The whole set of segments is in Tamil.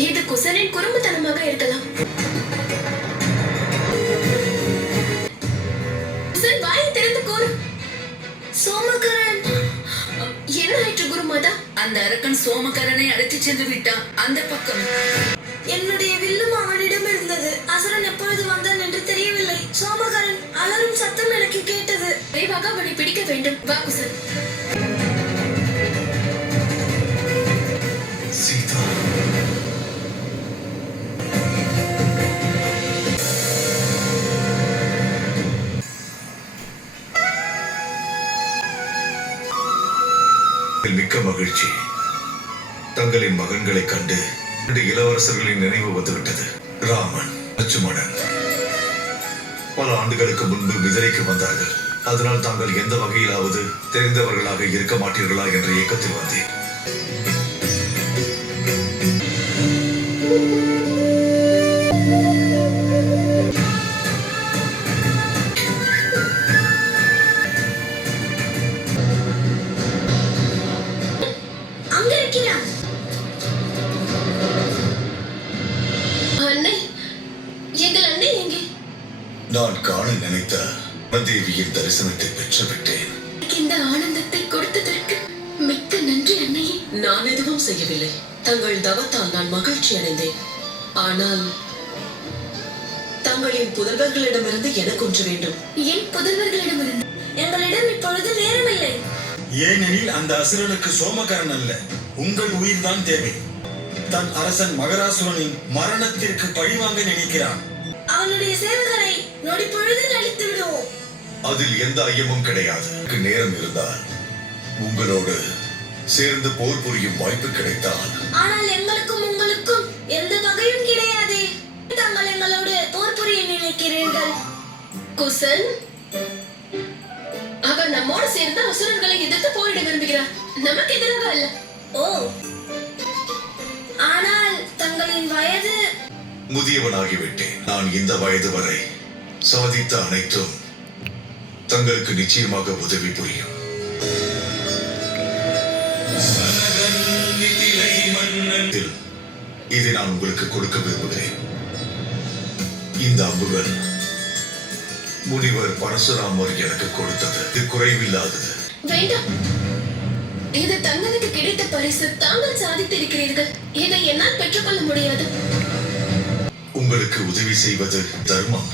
இது குசனின் குறும்புத்தனமாக இருக்கலாம். குசன் வாயை திறந்து கூறு. சோமகரன் என்ன ஆயிற்று குருமாதா? அந்த அரக்கன் சோமகரனை அழைத்துச் சென்று விட்டான். அந்த பக்கம் என்னுடைய வில்லும் அவனிடம் இருந்தது. அசுரன் எப்பொழுது வந்தான் என்று தெரியவில்லை. சோமகரன் அலறும் சத்தம் எனக்கு கேட்டது. விரைவாக அவனை பிடிக்க வேண்டும். வா குசன். சீதா, மிக்க மகிழ்ச்சி. தங்களின் மகன்களை கண்டு இளவரசர்களின் நினைவு வந்துவிட்டது. ராமன், லட்சுமணன் பல ஆண்டுகளுக்கு முன்பு மிதிலைக்கு வந்தார்கள். அதனால் தாங்கள் எந்த வகையிலாவது தெரிந்தவர்களாக இருக்க மாட்டீர்களா என்ற ஏக்கத்தில் வந்தேன். நான் காண நினைத்த தேவியின் தரிசனத்தை பெற்றுவிட்டேன். இந்த ஆனந்தத்தை கொடுத்ததற்கு மிக்க நன்றி அன்னையே. நான் எதுவும் செய்யவில்லை. தங்கள் தவத்தால் நான் மகிழ்ச்சி அடைந்தேன். ஆனால் தங்களின் புதல்வர்களிடமிருந்து எனக்கு ஒன்று வேண்டும். என் புதல்வர்களிடமிருந்து? எங்களிடம் இப்பொழுது நேரமில்லை. ஏனெனில் அந்த அசுரனுக்கு சோமகரன் அல்ல, உங்கள் உயிர்தான் தேவை. தன் அரசன் மகராசுரனின் மரணத்திற்கு பழிவாங்க நினைக்கிறான். அவனுடைய சேவகரை நொடி பொழுதில் அழித்து விடுவோம். அதில் எந்த ஐயமும் கிடையாது. நேரம் இருந்தால் உங்களோடு சேர்ந்து போர் புரியும் வாய்ப்பு கிடைத்தால். ஆனால் எங்களுக்கும் உங்களுக்கும் எந்த வகையும் கிடையாது. தாங்கள் எங்களோடு போர் புரிய நினைக்கிறீர்கள். குசன், அவர் நம்மோடு சேர்ந்து அசுரன்களை எதிர்த்து போரிட விரும்புகிறார். நமக்கு எதிராக அல்ல. ஓ, ஆனால் தங்களின் வயது? முதியவனாகிவிட்டேன். நான் இந்த வயது வரை சாதித்த அனைத்தும் தங்களுக்கு நிச்சயமாக உதவி புரியும். இதை நான் உங்களுக்கு கொடுக்க விரும்புகிறேன். இந்த அம்புகள் முனிவர் பரசுராமர் எனக்கு கொடுத்தது. இது குறைவில்லாதது. வேண்டாம், இது தங்களுக்கு கிடைத்த பரிசு. தாங்கள் சாதித்திருக்கிறீர்கள். இதை என்னால் பெற்றுக்கொள்ள முடியாது. உங்களுக்கு உதவி செய்வது தர்மம்.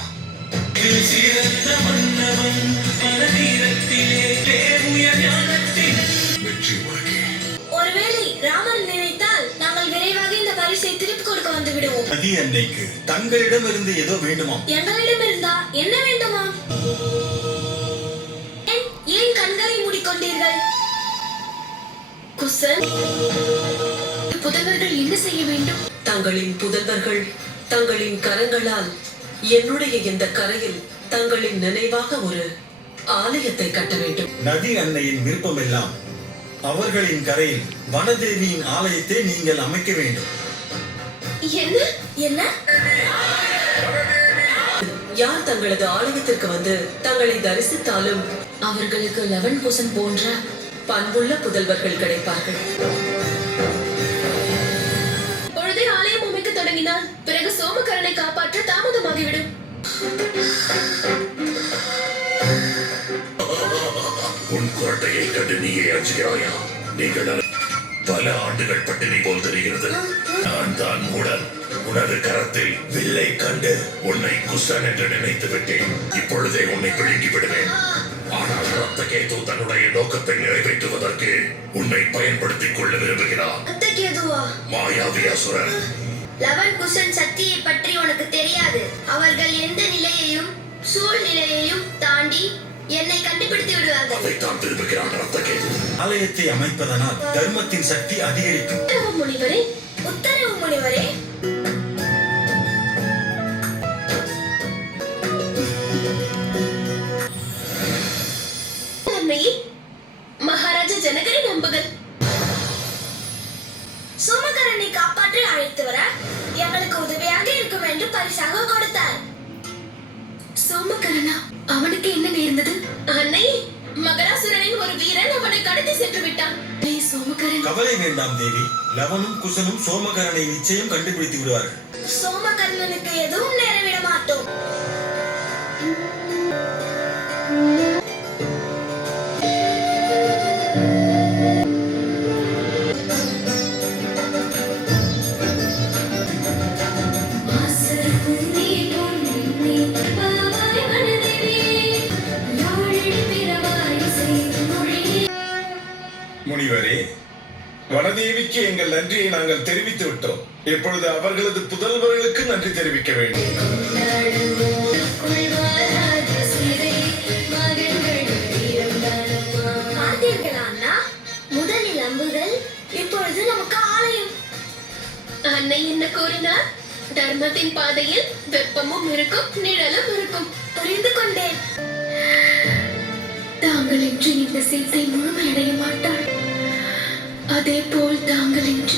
வெற்றி உனக்கு. ஒருவேளை ராமன் நினைத்தால் நாங்கள் விரைவாக இந்த பரிசை திருப்பி கொடுக்க வந்து விடுவோம். நதி அன்னைக்கு தங்களிடம் இருந்து ஏதோ வேண்டுமாம். எங்களிடம் இருந்தா என்ன வேண்டுமாம்? ஏன் கண்களை மூடிக்கொண்டீர்கள்? குசன், புதல்வர்கள் என்ன செய்ய வேண்டும்? தங்களின் புதல்வர்கள் தங்களின் கரங்களால் என்னுடைய இந்த கரையில் தங்களின் நினைவாக ஒரு ஆலயத்தை கட்ட வேண்டும். நதி அன்னையின் விருப்பமெல்லாம் அவர்களின் கரையில் வனதேவியின் ஆலயத்தை நீங்கள் அமைக்க வேண்டும். என்ன என்ன? யார் தங்களது ஆலயத்திற்கு வந்து தங்களை தரிசித்தாலும் அவர்களுக்கு லவன் குசன் போன்ற பண்புள்ள புதல்வர்கள் கிடைப்பார்கள். தொடங்கினால் பிறகு சோமகரனை காப்பாற்ற தாமதமாகிவிடும். உன் கோட்டையை கண்டு நீயே அஞ்சுகிறாயா? நீங்கள் பல ஆண்டுகள் பட்டினி போல் தெரிகிறது. நான் தான் மூடன். உனது கரத்தில் வில்லை கண்டு உன்னை குசன் என்று நினைத்து விட்டேன். இப்பொழுதே உன்னை விழுங்கி விடுவேன். ஆனால் ரத்தகேது தன்னுடைய நோக்கத்தை நிறைவேற்றுவதற்கு உன்னை பயன்படுத்திக் கொள்ள விரும்புகிறான். மாயாவி அசுரன். லவன் குசன் சக்தியை பற்றி உனக்கு தெரியாது. அவர்கள் எந்த நிலையையும் சூழ்நிலையையும் தாண்டி என்னை கண்டுபிடித்து விடுவார்கள். அதைத்தான் விரும்புகிறான் ரத்தகேது. ஆலயத்தை அமைப்பதனால் தர்மத்தின் சக்தி அதிகரிக்கும். உத்தரவு முனிவரே, உத்தரவு முனிவரே. மகாராஜா ஜனகரின் அம்புகள். சோமகரனை காப்பாற்றி அழைத்து வர எங்களுக்கு உதவியாக இருக்கும் என்று பரிசாக கொடுத்தார். சோமகரனா? அவனுக்கு என்ன நேர்ந்தது? அன்னை, மகராசுரனின் ஒரு வீரன் அவனை கடத்தி சென்று விட்டான். சோமகரன். கவலை வேண்டாம் தேவி. லவனும் குசனும் சோமகரனை நிச்சயம் கண்டுபிடித்து விடுவார்கள். சோமகர்ணனுக்கு எதுவும் நேரவிட மாட்டோம். முனிவரே, வனதேவிக்கு எங்கள் நன்றியை நாங்கள் தெரிவித்து விட்டோம். இப்பொழுது அவர்களது புதல்வர்களுக்கு நன்றி தெரிவிக்க வேண்டும். பார்த்தீர்களா அண்ணா, முதலில் அம்புகள், இப்பொழுது நமக்கு ஆலயம். அன்னை என்ன கூறினார்? தர்மத்தின் பாதையில் வெப்பமும் இருக்கும், நிழலும் இருக்கும். புரிந்து கொண்டேன். தாங்கள் இன்று இந்த சீத்தை முழுமையடைய மாட்டாள். அதே போல் தாங்கள் இன்று